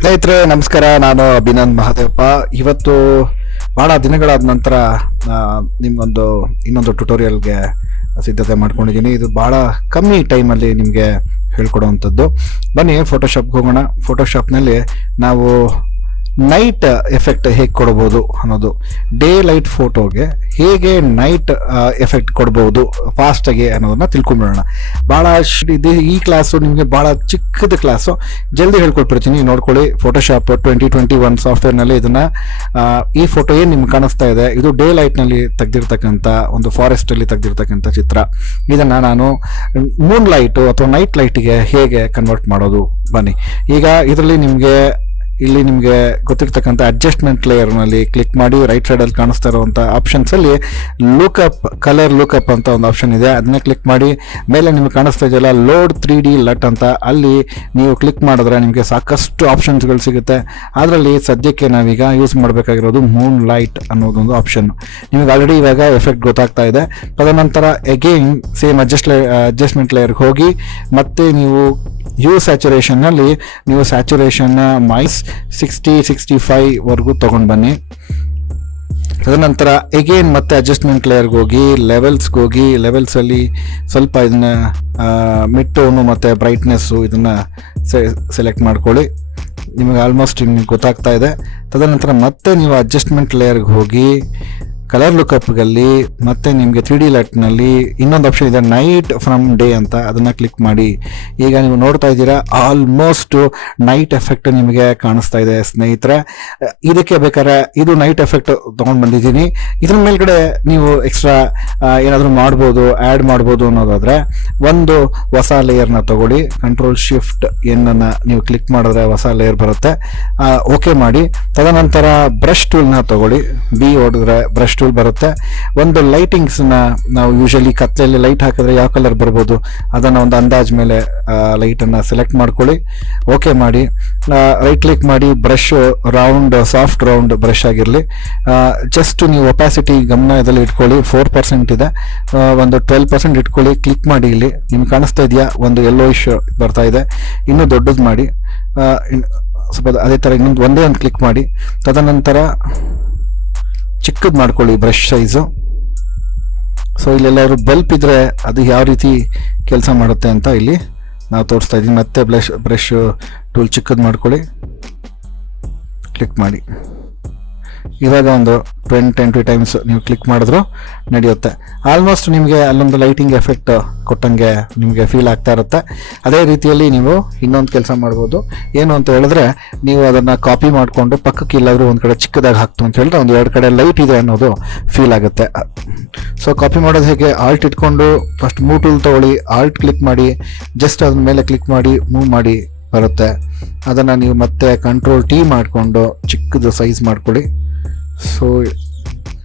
ಸ್ನೇಹಿತರೆ ನಮಸ್ಕಾರ, ನಾನು ಅಭಿನಂದ್ ಮಹಾದೇವಪ್ಪ. ಇವತ್ತು ಭಾಳ ದಿನಗಳಾದ ನಂತರ ನಿಮಗೊಂದು ಇನ್ನೊಂದು ಟ್ಯುಟೋರಿಯಲ್ಗೆ ಸಿದ್ಧತೆ ಮಾಡ್ಕೊಂಡಿದ್ದೀನಿ. ಇದು ಭಾಳ ಕಮ್ಮಿ ಟೈಮಲ್ಲಿ ನಿಮಗೆ ಹೇಳ್ಕೊಡುವಂಥದ್ದು. ಬನ್ನಿ ಫೋಟೋಶಾಪ್ಗೆ ಹೋಗೋಣ. ಫೋಟೋಶಾಪ್ನಲ್ಲಿ ನಾವು ನೈಟ್ ಎಫೆಕ್ಟ್ ಹೇಗೆ ಕೊಡ್ಬೋದು ಅನ್ನೋದು, ಡೇ ಲೈಟ್ ಫೋಟೋಗೆ ಹೇಗೆ ನೈಟ್ ಎಫೆಕ್ಟ್ ಕೊಡ್ಬೋದು ಫಾಸ್ಟಾಗಿ ಅನ್ನೋದನ್ನ ತಿಳ್ಕೊಂಬಿಡೋಣ. ಭಾಳ ಇದು ಈ ಕ್ಲಾಸು ನಿಮಗೆ ಭಾಳ ಚಿಕ್ಕದ ಕ್ಲಾಸು, ಜಲ್ದಿ ಹೇಳ್ಕೊಟ್ಬಿಡ್ತೀನಿ, ನೋಡ್ಕೊಳ್ಳಿ. ಫೋಟೋಶಾಪ್ 2021 ಸಾಫ್ಟ್ವೇರ್ನಲ್ಲಿ ಇದನ್ನು ಈ ಫೋಟೋ ಏನು ನಿಮ್ಗೆ ಕಾಣಿಸ್ತಾ ಇದೆ, ಇದು ಡೇ ಲೈಟ್ನಲ್ಲಿ ತೆಗೆದಿರ್ತಕ್ಕಂಥ ಒಂದು ಫಾರೆಸ್ಟಲ್ಲಿ ತೆಗೆದಿರ್ತಕ್ಕಂಥ ಚಿತ್ರ. ಇದನ್ನು ನಾನು ಮೂನ್ ಲೈಟು ಅಥವಾ ನೈಟ್ ಲೈಟಿಗೆ ಹೇಗೆ ಕನ್ವರ್ಟ್ ಮಾಡೋದು, ಬನ್ನಿ. ಈಗ ಇದರಲ್ಲಿ ಇಲ್ಲಿ ನಿಮಗೆ ಗೊತ್ತಿರ್ತಕ್ಕಂಥ ಅಡ್ಜಸ್ಟ್ಮೆಂಟ್ ಲೇಯರ್ನಲ್ಲಿ ಕ್ಲಿಕ್ ಮಾಡಿ ರೈಟ್ ಸೈಡಲ್ಲಿ ಕಾಣಿಸ್ತಾ ಇರುವಂಥ ಆಪ್ಷನ್ಸಲ್ಲಿ ಲುಕಪ್, ಕಲರ್ ಲುಕಪ್ ಅಂತ ಒಂದು ಆಪ್ಷನ್ ಇದೆ. ಅದನ್ನೇ ಕ್ಲಿಕ್ ಮಾಡಿ ಮೇಲೆ ನಿಮ್ಗೆ ಕಾಣಿಸ್ತಾ ಇದೆಯಲ್ಲ ಲೋಡ್ 3D ಲಟ್ ಅಂತ, ಅಲ್ಲಿ ನೀವು ಕ್ಲಿಕ್ ಮಾಡಿದ್ರೆ ನಿಮಗೆ ಸಾಕಷ್ಟು ಆಪ್ಷನ್ಸ್ಗಳು ಸಿಗುತ್ತೆ. ಅದರಲ್ಲಿ ಸದ್ಯಕ್ಕೆ ನಾವೀಗ ಯೂಸ್ ಮಾಡಬೇಕಾಗಿರೋದು ಮೂನ್ ಲೈಟ್ ಅನ್ನೋದೊಂದು ಆಪ್ಷನ್. ನಿಮಗೆ ಆಲ್ರೆಡಿ ಇವಾಗ ಎಫೆಕ್ಟ್ ಗೊತ್ತಾಗ್ತಾ ಇದೆ. ತದನಂತರ ಅಗೇನ್ ಸೇಮ್ ಅಡ್ಜಸ್ಟ್ಮೆಂಟ್ ಲೇಯರ್ಗೆ ಹೋಗಿ ಮತ್ತೆ ನೀವು ಸ್ಯಾಚುರೇಷನ್ನಲ್ಲಿ ನೀವು ಸ್ಯಾಚುರೇಷನ್ನ -60-65 ವರೆಗೂ ತೊಗೊಂಡು ಬನ್ನಿ. ತದನಂತರ ಎಗೇನ್ ಮತ್ತೆ ಅಡ್ಜಸ್ಟ್ಮೆಂಟ್ ಲೇಯರ್ಗೆ ಹೋಗಿ ಲೆವೆಲ್ಸ್ಗೆ ಹೋಗಿ ಲೆವೆಲ್ಸಲ್ಲಿ ಸ್ವಲ್ಪ ಇದನ್ನು ಮಿಡ್ ಟೋನು ಮತ್ತು ಬ್ರೈಟ್ನೆಸ್ಸು ಇದನ್ನು ಸೆಲೆಕ್ಟ್ ಮಾಡ್ಕೊಳ್ಳಿ. ನಿಮಗೆ ಆಲ್ಮೋಸ್ಟ್ ನಿಮ್ಗೆ ಗೊತ್ತಾಗ್ತಾ ಇದೆ. ತದನಂತರ ಮತ್ತೆ ನೀವು ಅಡ್ಜಸ್ಟ್ಮೆಂಟ್ ಲೇಯರ್ಗೆ ಹೋಗಿ ಕಲರ್ ಲುಕಪ್ಗಲ್ಲಿ ಮತ್ತೆ ನಿಮಗೆ 3D ಲೈಟ್ನಲ್ಲಿ ಇನ್ನೊಂದು ಆಪ್ಷನ್ ಇದೆ, ನೈಟ್ ಫ್ರಮ್ ಡೇ ಅಂತ, ಅದನ್ನು ಕ್ಲಿಕ್ ಮಾಡಿ. ಈಗ ನೀವು ನೋಡ್ತಾ ಇದ್ದೀರಾ ಆಲ್ಮೋಸ್ಟ್ ನೈಟ್ ಎಫೆಕ್ಟ್ ನಿಮಗೆ ಕಾಣಿಸ್ತಾ ಇದೆ ಸ್ನೇಹಿತರೆ. ಇದಕ್ಕೆ ಬೇಕಾದ್ರೆ ಇದು ನೈಟ್ ಎಫೆಕ್ಟ್ ತೊಗೊಂಡು ಬಂದಿದ್ದೀನಿ. ಇದ್ರ ಮೇಲ್ಗಡೆ ನೀವು ಎಕ್ಸ್ಟ್ರಾ ಏನಾದರೂ ಮಾಡ್ಬೋದು, ಆ್ಯಡ್ ಮಾಡ್ಬೋದು ಅನ್ನೋದಾದರೆ ಒಂದು ಹೊಸ ಲೇಯರ್ನ ತಗೊಳ್ಳಿ. Ctrl+Shift+N ನೀವು ಕ್ಲಿಕ್ ಮಾಡಿದ್ರೆ ಹೊಸ ಲೇಯರ್ ಬರುತ್ತೆ, ಓಕೆ ಮಾಡಿ. ತದನಂತರ ಬ್ರಷ್ ಟೂಲ್ನ ತಗೊಳ್ಳಿ, ಬಿ ಹೊಡೆದ್ರೆ ಬ್ರಷ್ ಟೂಲ್ ಬರುತ್ತೆ. ಒಂದು ಲೈಟಿಂಗ್ಸ್ನ ನಾವು ಯೂಶಲಿ ಕತ್ತಲೆಯಲ್ಲಿ ಲೈಟ್ ಹಾಕಿದ್ರೆ ಯಾವ ಕಲರ್ ಬರ್ಬೋದು ಅದನ್ನು ಒಂದು ಅಂದಾಜ್ ಮೇಲೆ ಲೈಟನ್ನು ಸೆಲೆಕ್ಟ್ ಮಾಡ್ಕೊಳ್ಳಿ, ಓಕೆ ಮಾಡಿ. ರೈಟ್ ಕ್ಲಿಕ್ ಮಾಡಿ, brush round, soft round brush ಆಗಿರಲಿ. ಜಸ್ಟ್ ನೀವು ಒಪಾಸಿಟಿ ಗಮನದಲ್ಲಿ ಇಟ್ಕೊಳ್ಳಿ, 4% ಇದೆ, ಒಂದು 12% ಇಟ್ಕೊಳ್ಳಿ. ಕ್ಲಿಕ್ ಮಾಡಿ, ಇಲ್ಲಿ ನಿಮ್ಗೆ ಕಾಣಿಸ್ತಾ ಇದೆಯಾ ಒಂದು ಯೆಲ್ಲೋಯಿಶ್ ಬರ್ತಾ ಇದೆ, ಇನ್ನೂ ದೊಡ್ಡದು ಮಾಡಿ. ಸ್ವಲ್ಪ ಅದೇ ಥರ ಒಂದೇ ಒಂದು ಕ್ಲಿಕ್ ಮಾಡಿ. ತದನಂತರ ಚಿಕ್ಕದು ಮಾಡ್ಕೊಳ್ಳಿ ಬ್ರಷ್ ಸೈಜು. ಸೊ ಇಲ್ಲೆಲ್ಲರೂ ಬಲ್ಪ್ ಇದ್ದರೆ ಅದು ಯಾವ ರೀತಿ ಕೆಲಸ ಮಾಡುತ್ತೆ ಅಂತ ಇಲ್ಲಿ ನಾವು ತೋರಿಸ್ತಾ ಇದ್ದೀವಿ. ಮತ್ತೆ ಬ್ರಷ್ ಟೂಲ್ ಚಿಕ್ಕದು ಮಾಡ್ಕೊಳ್ಳಿ, ಕ್ಲಿಕ್ ಮಾಡಿ. ಇವಾಗ ಒಂದು 10-20 ಟೈಮ್ಸ್ ನೀವು ಕ್ಲಿಕ್ ಮಾಡಿದ್ರು ನಡೆಯುತ್ತೆ. ಆಲ್ಮೋಸ್ಟ್ ನಿಮಗೆ ಅಲ್ಲೊಂದು ಲೈಟಿಂಗ್ ಎಫೆಕ್ಟ್ ಕೊಟ್ಟಂಗೆ ನಿಮಗೆ ಫೀಲ್ ಆಗ್ತಾ ಇರುತ್ತೆ. ಅದೇ ರೀತಿಯಲ್ಲಿ ನೀವು ಇನ್ನೊಂದು ಕೆಲಸ ಮಾಡ್ಬೋದು. ಏನು ಅಂತ ಹೇಳಿದ್ರೆ, ನೀವು ಅದನ್ನು ಕಾಪಿ ಮಾಡಿಕೊಂಡು ಪಕ್ಕಕ್ಕೆ ಇಲ್ಲಾದರೂ ಒಂದು ಕಡೆ ಚಿಕ್ಕದಾಗಿ ಹಾಕ್ತು ಅಂತ ಹೇಳಿದ್ರೆ ಒಂದು 2 ಕಡೆ ಲೈಟ್ ಇದೆ ಅನ್ನೋದು ಫೀಲ್ ಆಗುತ್ತೆ. ಸೊ ಕಾಪಿ ಮಾಡೋದು ಹೇಗೆ, ಆಲ್ಟ್ ಇಟ್ಕೊಂಡು ಫಸ್ಟ್ ಮೂವ್ ಟೂಲ್ ತೊಗೊಳ್ಳಿ, ಆಲ್ಟ್ ಕ್ಲಿಕ್ ಮಾಡಿ, ಜಸ್ಟ್ ಅದ್ರ ಮೇಲೆ ಕ್ಲಿಕ್ ಮಾಡಿ ಮೂವ್ ಮಾಡಿ ಬರುತ್ತೆ. ಅದನ್ನು ನೀವು ಮತ್ತೆ Ctrl+T ಮಾಡಿಕೊಂಡು ಚಿಕ್ಕದು ಸೈಜ್ ಮಾಡ್ಕೊಳ್ಳಿ. ಸೊ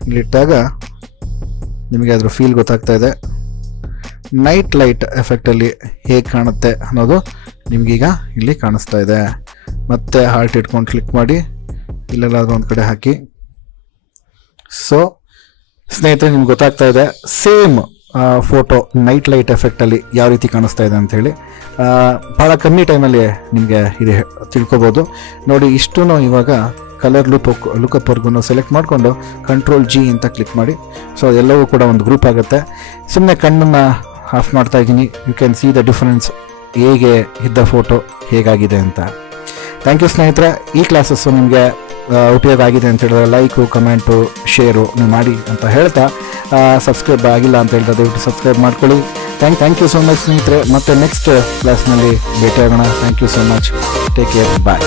ಇಲ್ಲಿಟ್ಟಾಗ ನಿಮಗೆ ಅದ್ರ ಫೀಲ್ ಗೊತ್ತಾಗ್ತಾ ಇದೆ. ನೈಟ್ ಲೈಟ್ ಎಫೆಕ್ಟಲ್ಲಿ ಹೇಗೆ ಕಾಣುತ್ತೆ ಅನ್ನೋದು ನಿಮಗೀಗ ಇಲ್ಲಿ ಕಾಣಿಸ್ತಾ ಇದೆ. ಮತ್ತೆ ಹಾಲ್ಟ್ ಇಟ್ಕೊಂಡು ಕ್ಲಿಕ್ ಮಾಡಿ, ಇಲ್ಲೆಲ್ಲಾದ್ರೂ ಒಂದು ಕಡೆ ಹಾಕಿ. ಸೊ ಸ್ನೇಹಿತರೆ ನಿಮ್ಗೆ ಗೊತ್ತಾಗ್ತಾ ಇದೆ ಸೇಮ್ ಫೋಟೋ ನೈಟ್ ಲೈಟ್ ಎಫೆಕ್ಟಲ್ಲಿ ಯಾವ ರೀತಿ ಕಾಣಿಸ್ತಾ ಇದೆ ಅಂಥೇಳಿ. ಭಾಳ ಕಮ್ಮಿ ಟೈಮಲ್ಲಿ ನಿಮಗೆ ಇದು ತಿಳ್ಕೊಬೋದು. ನೋಡಿ, ಇಷ್ಟು ಇವಾಗ ಕಲರ್ ಲುಕಪ್ವರೆಗೂ ಸೆಲೆಕ್ಟ್ ಮಾಡಿಕೊಂಡು Ctrl+G ಅಂತ ಕ್ಲಿಕ್ ಮಾಡಿ. ಸೊ ಎಲ್ಲವೂ ಕೂಡ ಒಂದು ಗ್ರೂಪ್ ಆಗುತ್ತೆ. ಸುಮ್ಮನೆ ಕಣ್ಣನ್ನು ಆಫ್ ಮಾಡ್ತಾ ಇದ್ದೀನಿ. You can see the difference, ಹೇಗೆ ಇದ್ದ ಫೋಟೋ ಹೇಗಾಗಿದೆ ಅಂತ. ಥ್ಯಾಂಕ್ ಯು ಸ್ನೇಹಿತರೆ. ಈ ಕ್ಲಾಸಸ್ಸು ನಿಮಗೆ ಉಪಯೋಗ ಆಗಿದೆ ಅಂತ ಹೇಳಿದ್ರೆ ಲೈಕು, ಕಮೆಂಟು, ಶೇರು ನೀವು ಮಾಡಿ ಅಂತ ಹೇಳ್ತಾ, ಸಬ್ಸ್ಕ್ರೈಬ್ ಆಗಿಲ್ಲ ಅಂತ ಹೇಳಿದ್ರೆ ದಯವಿಟ್ಟು ಸಬ್ಸ್ಕ್ರೈಬ್ ಮಾಡ್ಕೊಳ್ಳಿ. ಥ್ಯಾಂಕ್ ಯು ಸೋ ಮಚ್ ಸ್ನೇಹಿತರೆ. ಮತ್ತೆ ನೆಕ್ಸ್ಟ್ ಕ್ಲಾಸ್ನಲ್ಲಿ ಭೇಟಿಯಾಗೋಣ. Thank you so much. Take care, bye.